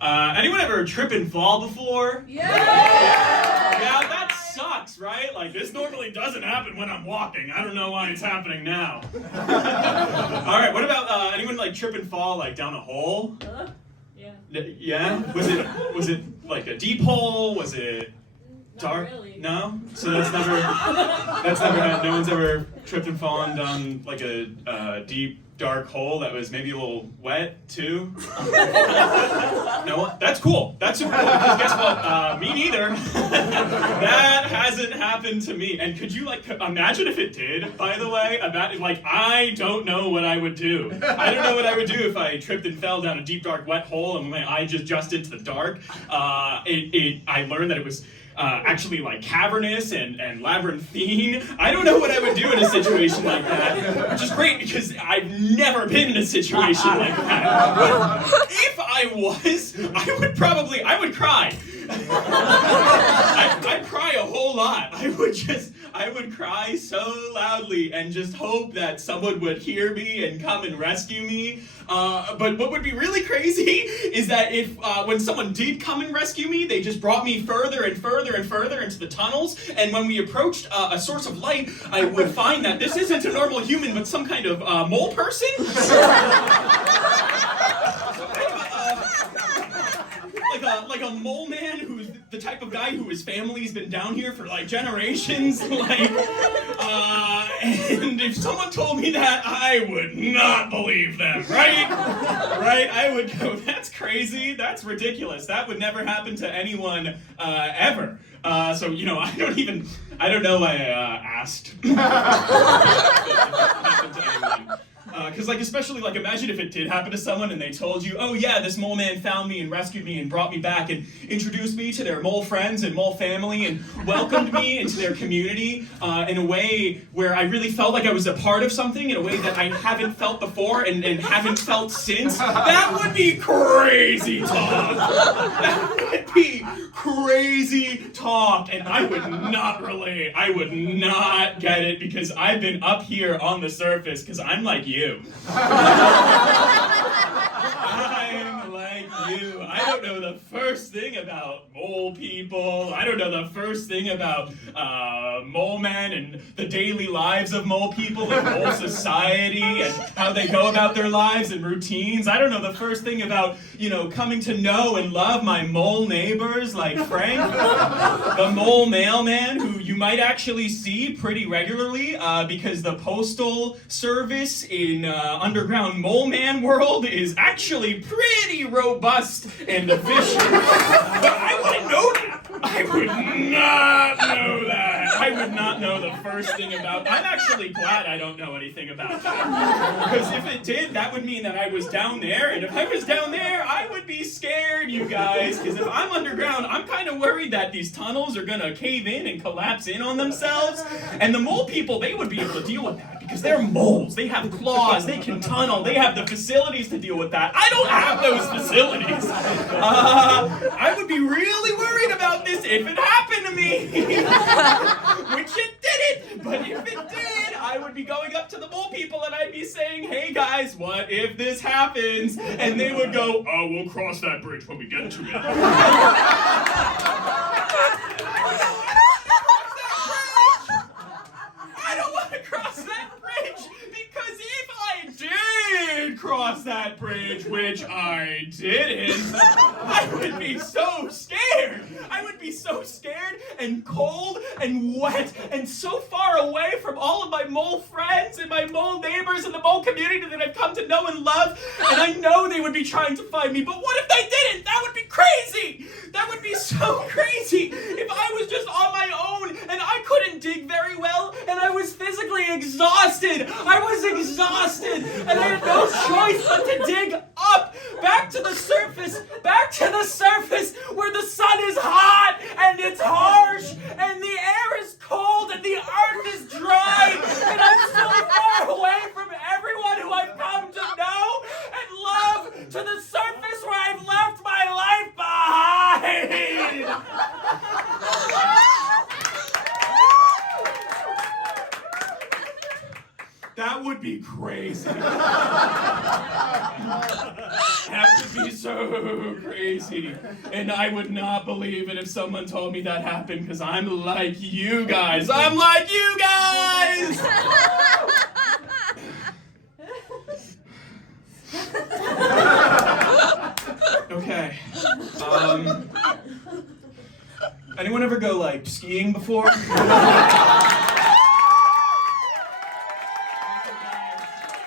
Anyone ever trip and fall before? Yeah! Yeah, that sucks, right? Like, this normally doesn't happen when I'm walking. I don't know why it's happening now. All right, what about anyone like trip and fall like down a hole? Yeah. Yeah? Was it like a deep hole? Was it dark? Not really. No? So that's never no one's ever tripped and fallen down like a deep dark hole that was maybe a little wet too? No? That's cool. That's super cool, because guess what? Me neither. That hasn't happened to me. And could you like imagine if it did, by the way? I don't know what I would do. I don't know what I would do if I tripped and fell down a deep dark wet hole and my eye just into the dark. I learned that it was actually like cavernous and labyrinthine. I don't know what I would do in a situation like that, which is great because I've never been in a situation like that. If I was, I would cry. I'd cry a whole lot. I would cry so loudly and just hope that someone would hear me and come and rescue me. But what would be really crazy is that if when someone did come and rescue me, they just brought me further and further and further into the tunnels, and when we approached a source of light, I would find that this isn't a normal human, but some kind of mole person. Like a mole man who's the type of guy who his family's been down here for like generations. And if someone told me that, I would not believe them, right? Right? I would go, that's crazy, that's ridiculous. That would never happen to anyone ever. So, you know, I don't know why I asked. Because, like, especially, like, imagine if it did happen to someone and they told you, oh, yeah, this mole man found me and rescued me and brought me back and introduced me to their mole friends and mole family and welcomed me into their community in a way where I really felt like I was a part of something, in a way that I haven't felt before and haven't felt since. That would be crazy talk. That would be crazy talk, and I would not relate. I would not get it because I've been up here on the surface because I'm like you. I'm like you. I don't know the first thing about mole people. I don't know the first thing about mole men and the daily lives of mole people and mole society and how they go about their lives and routines. I don't know the first thing about, you know, coming to know and love my mole neighbors like Frank, the mole mailman who you might actually see pretty regularly because the postal service in underground mole man world is actually pretty robust and efficient. But I wouldn't know that. I would not know that. I would not know the first thing about that. I'm actually glad I don't know anything about that. Because if it did, that would mean that I was down there. And if I was down there, I would be scared, you guys. Because if I'm underground, I'm kind of worried that these tunnels are going to cave in and collapse in on themselves. And the mole people, they would be able to deal with that. Because they're moles. They have claws. They can tunnel. They have the facilities to deal with that. I don't have those facilities. I would be really worried about this if it happened to me. Which it didn't. But if it did, I would be going up to the mole people and I'd be saying, hey guys, what if this happens? And they would go, oh, we'll cross that bridge when we get to it. Cross that bridge, which I didn't, I would be so scared. I would be so scared and cold and wet and so far away from all of my mole friends and my mole neighbors and the mole community that I've come to know and love. And I know they would be trying to find me, but what if they didn't? That would be crazy. That would be so crazy if I was just on my own and I couldn't dig very well and I was physically exhausted. I was exhausted and I had no choice but to dig up, back to the surface where the sun is hot and it's harsh and the air is cold and the earth is dry and I'm so far away from everyone who I've come to know and love to the surface where I've left my life behind. That would be crazy. That would be so crazy. And I would not believe it if someone told me that happened, because I'm like you guys. I'm like you guys! Okay. Anyone ever go, like, skiing before?